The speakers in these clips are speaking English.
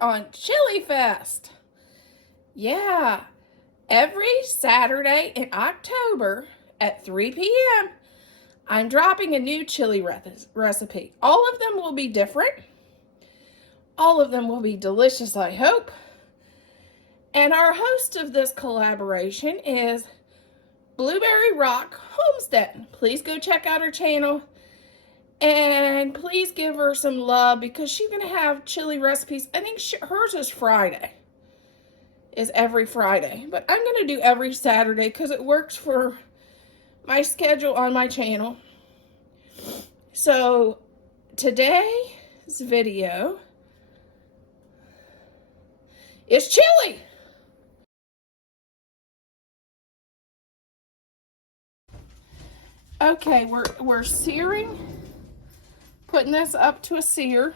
On Chili Fest. Yeah, every Saturday in October at 3 p.m., I'm dropping a new chili recipe. All of them will be different. All of them will be delicious, I hope. And our host of this collaboration is Blueberry Rock Homestead. Please go check out her channel. And please give her some love because she's going to have chili recipes. I think hers is Friday. Is every Friday. But I'm going to do every Saturday because it works for my schedule on my channel. So today's video is chili. Okay, we're searing, putting this up to a sear.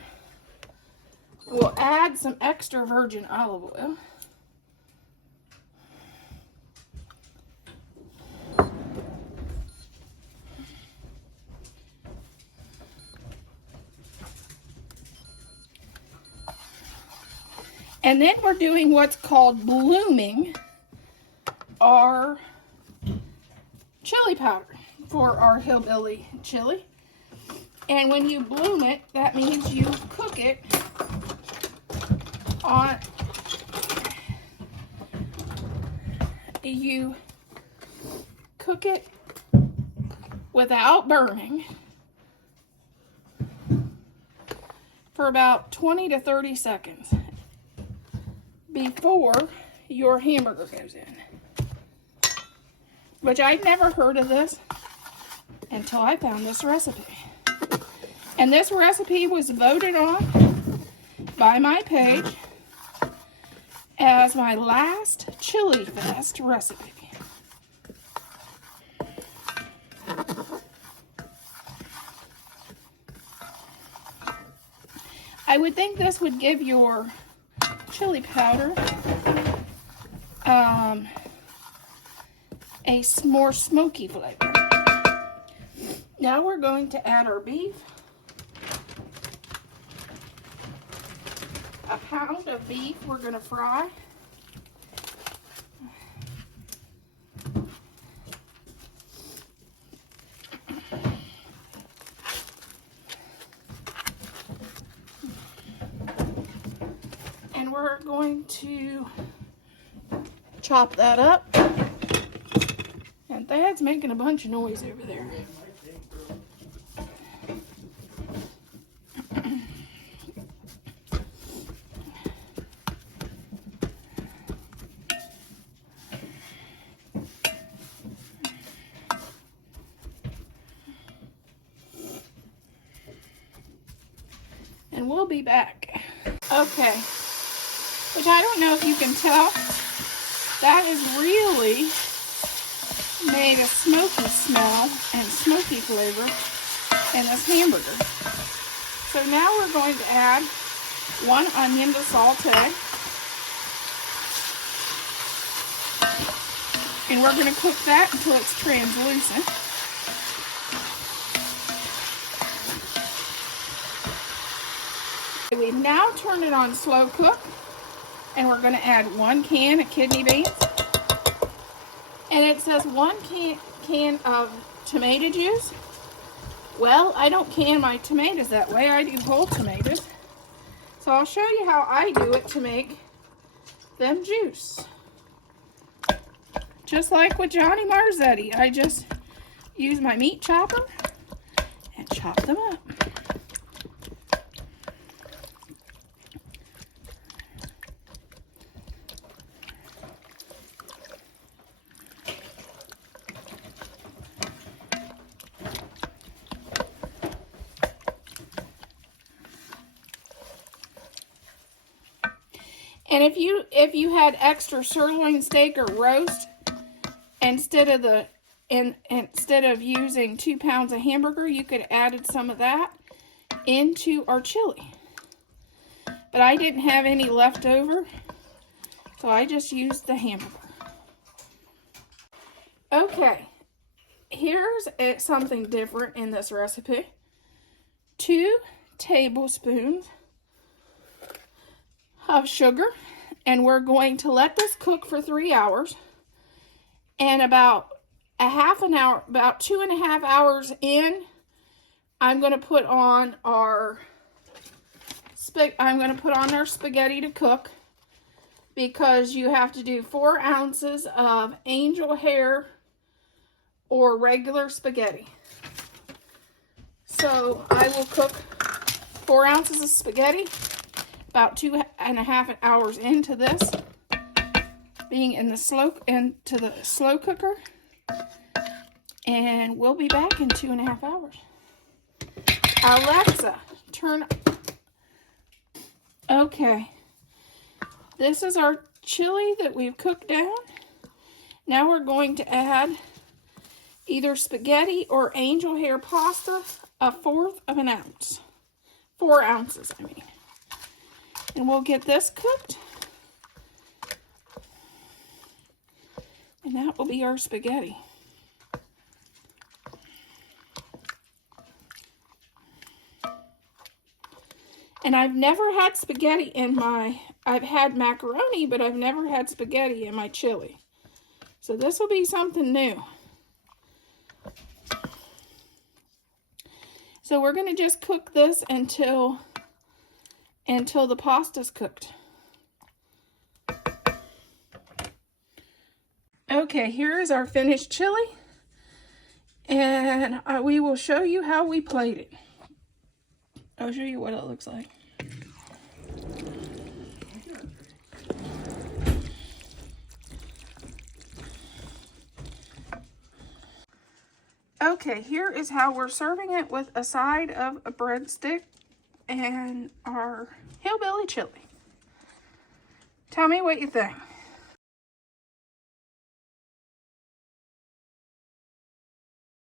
We'll add some extra virgin olive oil. And then we're doing what's called blooming our chili powder for our hillbilly chili. And when you bloom it, that means you cook it on, without burning for about 20 to 30 seconds before your hamburger goes in. Which I'd never heard of this until I found this recipe. And this recipe was voted on by my page as my last Chili Fest recipe. I would think this would give your chili powder a more smoky flavor. Now we're going to add our beef. A pound of beef we're going to fry. And we're going to chop that up. And Thad's making a bunch of noise over there. And we'll be back. Okay. Which I don't know if you can tell. That is really made a smoky smell and smoky flavor in this hamburger. So now we're going to add 1 onion to saute. And we're going to cook that until it's translucent. We now turn it on slow cook. And we're going to add 1 can of kidney beans. And it says 1 can of tomato juice. Well, I don't can my tomatoes that way. I do whole tomatoes. So I'll show you how I do it to make them juice. Just like with Johnny Marzetti, I just use my meat chopper and chop them up. And if you had extra sirloin steak or roast, instead of using 2 pounds of hamburger, you could have added some of that into our chili. But I didn't have any left over, so I just used the hamburger. Okay, here's something different in this recipe. 2 tablespoons of sugar, and we're going to let this cook for 3 hours. And about a half an hour, about 2.5 hours in, I'm going to put on our spaghetti to cook, because you have to do 4 ounces of angel hair or regular spaghetti. So I will cook 4 ounces of spaghetti about 2.5 hours into this, being in the slow cooker, and we'll be back in 2.5 hours. Alexa, turn. Okay, this is our chili that we've cooked down. Now we're going to add either spaghetti or angel hair pasta, 1/4 of an ounce. 4 ounces, I mean. And we'll get this cooked. And that will be our spaghetti. And I've never had spaghetti in I've had macaroni, but I've never had spaghetti in my chili. So this will be something new. So we're going to just cook this until the pasta's cooked. Okay, here is our finished chili, and we will show you how we plate it. I'll show you what it looks like. Okay, here is how we're serving it, with a side of a breadstick and our hillbilly chili. Tell me what you think.